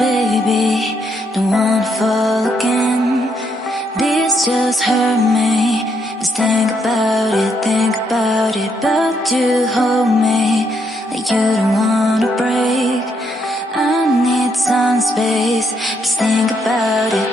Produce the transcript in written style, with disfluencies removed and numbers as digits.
baby, don't wanna fall again. This just hurt me. Just think about it, but you hold me like you don't wanna break. I need some space. Just think about it,